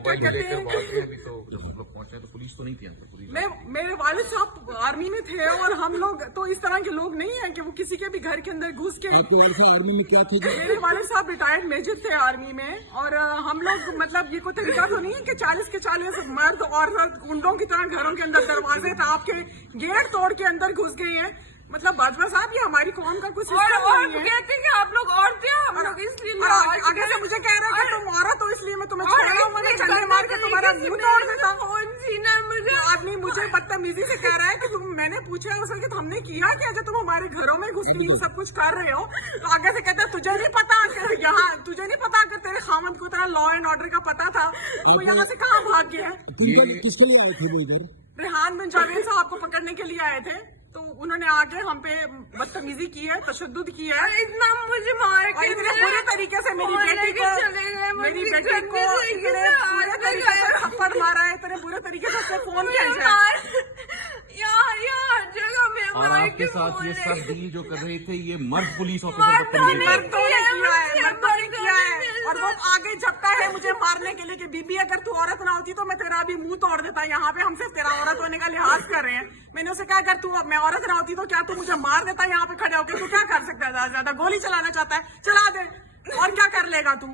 क्या कहते हैं, पहुंचे तो पुलिस तो नहीं थी अंदर, मेरे वालिद साहब आर्मी में थे और हम लोग तो इस तरह के लोग नहीं है कि वो किसी के भी घर के अंदर घुस के। आर्मी में क्या था? मेरे वालिद साहब रिटायर्ड मेजर थे आर्मी में, और हम लोग मतलब ये कोई तरीका तो नहीं है कि 40 के 40 मर्द और गुंडों की तरह घरों के अंदर दरवाजे ताप के गेट तोड़ के अंदर घुस गए हैं। मतलब बाजवा साहब ये हमारी कौम का कुछ और कहते हैं कि आप लोग औरतें, हम लोग इसलिए आगे से मुझे कह रहे हैं कि तुम औरत हो इसलिए मैं तुम्हें छोड़ रहा हूँ, चंडे मार के तुम्हारा मुंह तोड़ देता। आदमी मुझे बदतमीजी से कह रहा है कि तुम, मैंने पूछा उससे कि तुमने किया क्या जो तुम हमारे घरों में घुस के सब कुछ कर रहे हो, तो आगे से कहते हैं तुझे नहीं पता यहाँ, तुझे नहीं पता अगर तेरे खामद को तेरा लॉ एंड ऑर्डर का पता था तो यहाँ से कहाँ भाग गया है। किसके लिए आए थे वो इधर? रेहान बिन जावेद साहब को पकड़ने के लिए आए थे, तो उन्होंने आके हम पे बदतमीजी की है, तशद्दुद की है, इतना मुझे मार के इतने बुरे तरीके से मेरी बेटी को इतने बुरे तरीके से थप्पड़ मारा है, इतने बुरे तरीके से उससे फोन किया है। यार जगह में और आपके साथ ये सब डील जो कर रहे थे ये मर्द पुलिस ऑफिसर किया है और वो आगे झपटा है मुझे मारने के लिए कि बीबी अगर तू औरत ना होती तो मैं तेरा अभी मुंह तोड़ देता। यहाँ पे हम सिर्फ तेरा औरत होने का लिहाज कर रहे हैं। मैंने उसे कहा अगर तू मैं औरत ना होती तो क्या तू मुझे मार देता? यहाँ पे खड़े होकर तू क्या कर सकता है? ज्यादा गोली चलाना चाहता है चला दे, और क्या कर लेगा तू?